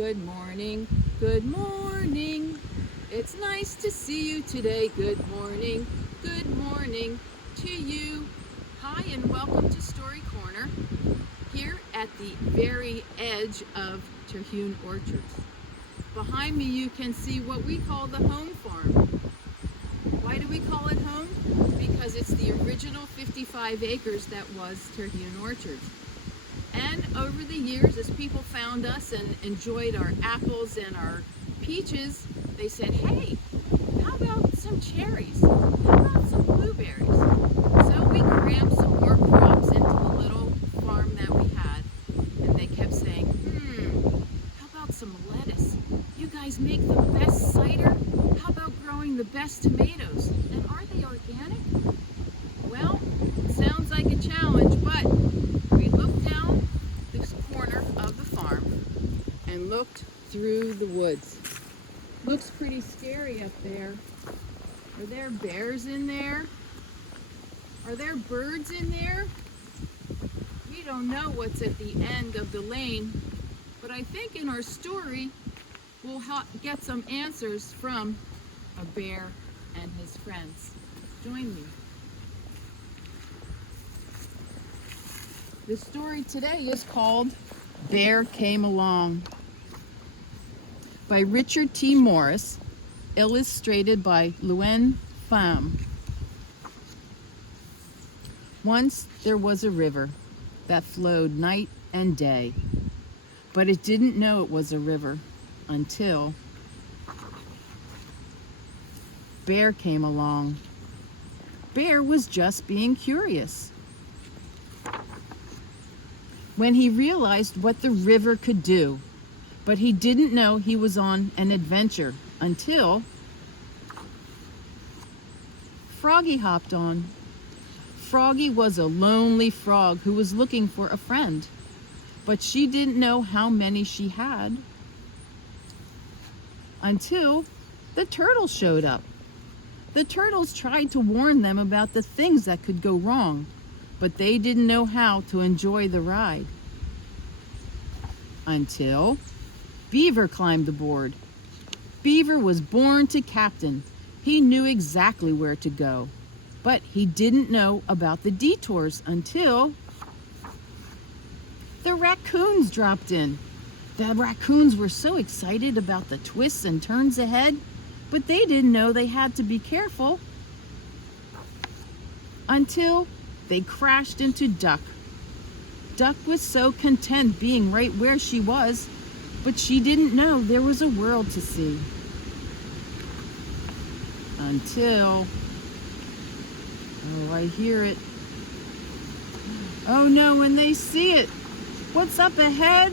Good morning, good morning. It's nice to see you today. Good morning to you. Hi, and welcome to Story Corner here at the very edge of Terhune Orchards. Behind me you can see what we call the home farm. Why do we call it home? Because it's the original 55 acres that was Terhune Orchards. And over the years, as people found us and enjoyed our apples and our peaches, they said, hey, how about some cherries? How about some blueberries? So we crammed some more crops into the little farm that we had, and they kept saying, how about some lettuce? You guys make the best cider? How about growing the best tomatoes? And are they organic? Well, it sounds like a challenge, but we looked down this corner of the farm and looked through the woods. Looks pretty scary up there. Are there bears in there? Are there birds in there? We don't know what's at the end of the lane, but I think in our story we'll get some answers from a bear and his friends. Join me. The story today is called Bear Came Along by Richard T. Morris, illustrated by LeUyen, Pham. Once there was a river that flowed night and day, but it didn't know it was a river until Bear came along. Bear was just being curious. When he realized what the river could do, but he didn't know he was on an adventure until Froggy hopped on. Froggy was a lonely frog who was looking for a friend, but she didn't know how many she had until the turtles showed up. The turtles tried to warn them about the things that could go wrong, but they didn't know how to enjoy the ride. Until Beaver climbed aboard. Beaver was born to captain. He knew exactly where to go, but he didn't know about the detours until the raccoons dropped in. The raccoons were so excited about the twists and turns ahead, but they didn't know they had to be careful until they crashed into Duck. Duck was so content being right where she was, but she didn't know there was a world to see. Until, oh, I hear it. Oh no, when they see it, what's up ahead?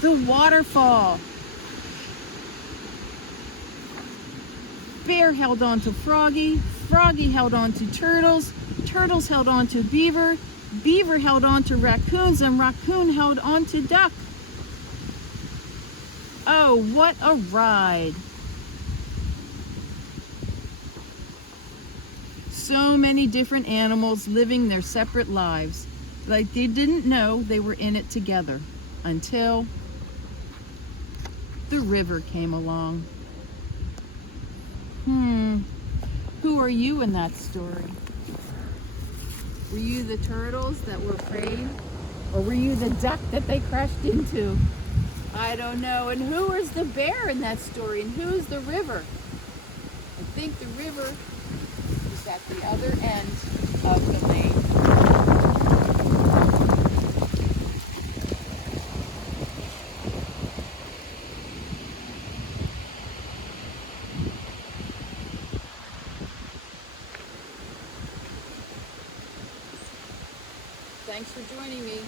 The waterfall. Bear held on to Froggy, Froggy held on to Turtles, Turtles held on to Beaver, Beaver held on to raccoons, and Raccoon held on to Duck. Oh, what a ride! So many different animals living their separate lives, like they didn't know they were in it together until the river came along. Who are you in that story? Were you the turtles that were afraid? Or were you the duck that they crashed into? I don't know. And who is the bear in that story? And who's the river? I think the river is at the other end of the lane. Thanks for joining me.